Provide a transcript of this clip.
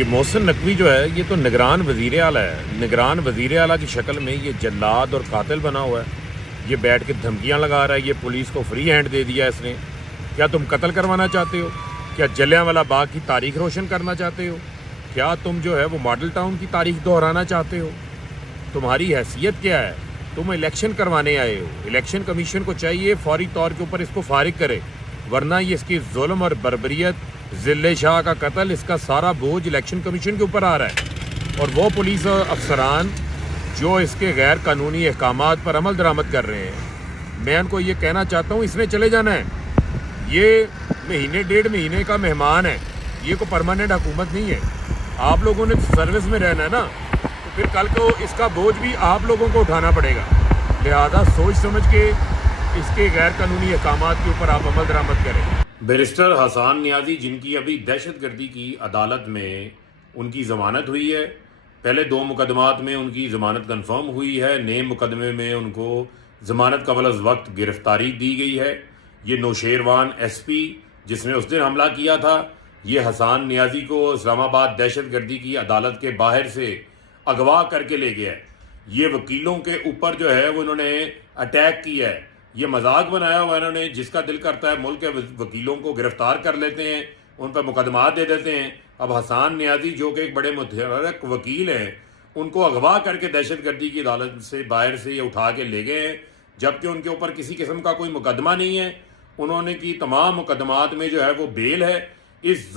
یہ محسن نقوی جو ہے یہ تو نگران وزیر اعلیٰ ہے. نگران وزیر اعلیٰ کی شکل میں یہ جلاد اور قاتل بنا ہوا ہے. یہ بیٹھ کے دھمکیاں لگا رہا ہے. یہ پولیس کو فری ہینڈ دے دیا اس نے. کیا تم قتل کروانا چاہتے ہو؟ کیا جلیانوالہ باغ کی تاریخ روشن کرنا چاہتے ہو؟ کیا تم جو ہے وہ ماڈل ٹاؤن کی تاریخ دہرانا چاہتے ہو؟ تمہاری حیثیت کیا ہے؟ تم الیکشن کروانے آئے ہو. الیکشن کمیشن کو چاہیے فوری طور کے اوپر اس کو فارغ کرے، ورنہ یہ اس کی ظلم اور بربریت، ذل شاہ کا قتل، اس کا سارا بوجھ الیکشن کمیشن کے اوپر آ رہا ہے. اور وہ پولیس افسران جو اس کے غیر قانونی احکامات پر عمل درآمد کر رہے ہیں، میں ان کو یہ کہنا چاہتا ہوں اس نے چلے جانا ہے. یہ مہینے ڈیڑھ مہینے کا مہمان ہے، یہ کوئی پرماننٹ حکومت نہیں ہے. آپ لوگوں نے سروس میں رہنا ہے نا، تو پھر کل کو اس کا بوجھ بھی آپ لوگوں کو اٹھانا پڑے گا. لہذا سوچ سمجھ کے اس کے غیر قانونی احکامات کے اوپر آپ عمل درآمد کریں. بیرسٹر حسان نیازی، جن کی ابھی دہشت گردی کی عدالت میں ان کی ضمانت ہوئی ہے، پہلے 2 مقدمات میں ان کی ضمانت کنفرم ہوئی ہے، نئے مقدمے میں ان کو ضمانت قبل از وقت گرفتاری دی گئی ہے. یہ نوشیروان ایس پی جس نے اس دن حملہ کیا تھا، یہ حسان نیازی کو اسلام آباد دہشت گردی کی عدالت کے باہر سے اغوا کر کے لے گیا ہے. یہ وکیلوں کے اوپر جو ہے وہ انہوں نے اٹیک کیا ہے. یہ مذاق بنایا ہوا انہوں نے، جس کا دل کرتا ہے ملک کے وکیلوں کو گرفتار کر لیتے ہیں، ان پر مقدمات دے دیتے ہیں. اب حسان نیازی جو کہ ایک بڑے متحرک وکیل ہیں، ان کو اغوا کر کے دہشت گردی کی عدالت سے باہر سے یہ اٹھا کے لے گئے ہیں، جبکہ ان کے اوپر کسی قسم کا کوئی مقدمہ نہیں ہے. انہوں نے کی تمام مقدمات میں جو ہے وہ بیل ہے. اس